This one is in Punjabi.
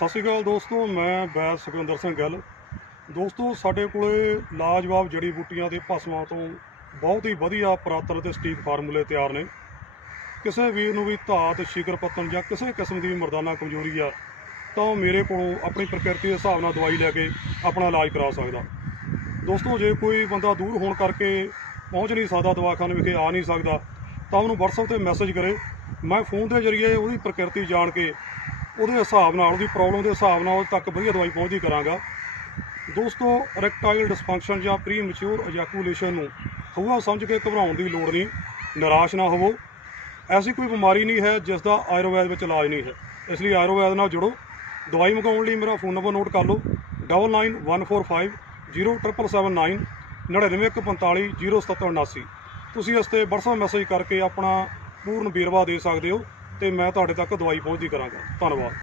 ਸਤਿ ਸ਼੍ਰੀ ਅਕਾਲ ਦੋਸਤੋ, ਮੈਂ ਬੈਦ ਸੁਖਵਿੰਦਰ ਸਿੰਘ ਗਿੱਲ। ਦੋਸਤੋ, ਸਾਡੇ ਕੋਲੇ ਲਾਜਵਾਬ ਜੜੀ ਬੂਟੀਆਂ ਦੇ ਭਸਮਾਂ ਤੋਂ ਬਹੁਤ ਹੀ ਵਧੀਆ ਪੁਰਾਤਨ ਤੇ ਸਟੀਕ ਫਾਰਮੂਲੇ ਤਿਆਰ ਨੇ। ਕਿਸੇ ਵੀਰ ਨੂੰ ਵੀ ਧਾਤ, ਸ਼ਿਕਰ ਪੱਤਨ ਜਾਂ ਕਿਸੇ ਕਿਸਮ ਦੀ ਵੀ ਮਰਦਾਨਾ ਕਮਜ਼ੋਰੀ ਆ, ਤਾਂ ਉਹ ਮੇਰੇ ਕੋਲੋਂ ਆਪਣੀ ਪ੍ਰਕਿਰਤੀ ਦੇ ਹਿਸਾਬ ਨਾਲ ਦਵਾਈ ਲੈ ਕੇ ਆਪਣਾ ਇਲਾਜ ਕਰਾ ਸਕਦਾ। ਦੋਸਤੋ, ਜੇ ਕੋਈ ਬੰਦਾ ਦੂਰ ਹੋਣ ਕਰਕੇ ਪਹੁੰਚ ਨਹੀਂ ਸਕਦਾ, ਦਵਾਖਾਨੇ ਵਿਖੇ ਆ ਨਹੀਂ ਸਕਦਾ, ਤਾਂ ਉਹਨੂੰ WhatsApp ਤੇ ਮੈਸੇਜ ਕਰੇ। ਮੈਂ ਫੋਨ ਦੇ ਜ਼ਰੀਏ ਉਹਦੀ ਪ੍ਰਕਿਰਤੀ ਜਾਣ ਕੇ ਉਹਦੇ ਹਿਸਾਬ ਨਾਲ, ਉਹਦੀ ਪ੍ਰੋਬਲਮ ਦੇ ਹਿਸਾਬ ਨਾਲ ਉਹ ਤੱਕ ਵਧੀਆ ਦਵਾਈ ਪਹੁੰਚਦੀ ਕਰਾਂਗਾ। ਦੋਸਤੋ ਰੈਕਟਾਈਲ ਡਿਸਫੰਕਸ਼ਨ ਜਾਂ ਪ੍ਰੀ ਮੈਚੁਰ ਇਜੈਕੂਲੇਸ਼ਨ ਨੂੰ ਹਵਾ ਸਮਝ ਕੇ ਘਬਰਾਉਣ ਦੀ ਲੋੜ ਨਹੀਂ, ਨਿਰਾਸ਼ ਨਾ ਹੋਵੋ। ਐਸੀ ਕੋਈ ਬਿਮਾਰੀ ਨਹੀਂ ਹੈ ਜਿਸ ਦਾ ਆਯੁਰਵੈਦ ਵਿੱਚ ਇਲਾਜ ਨਹੀਂ ਹੈ। ਇਸ ਲਈ ਆਯੁਰਵੈਦ ਨਾਲ ਜੁੜੋ। ਦਵਾਈ ਮੰਗਾਉਣ ਲਈ ਮੇਰਾ ਫੋਨ ਨੰਬਰ ਨੋਟ ਕਰ ਲਓ। 99145 0779 99145 0779 ਤੁਸੀਂ ਇਸ ਤੇ WhatsApp ਮੈਸੇਜ ਕਰਕੇ ਆਪਣਾ ਪੂਰਨ ਵੇਰਵਾ ਦੇ ਸਕਦੇ ਹੋ। ਤੇ ਮੈਂ ਤੁਹਾਡੇ ਤੱਕ ਦਵਾਈ ਪਹੁੰਚਦੀ ਕਰਾਂਗਾ। ਧੰਨਵਾਦ।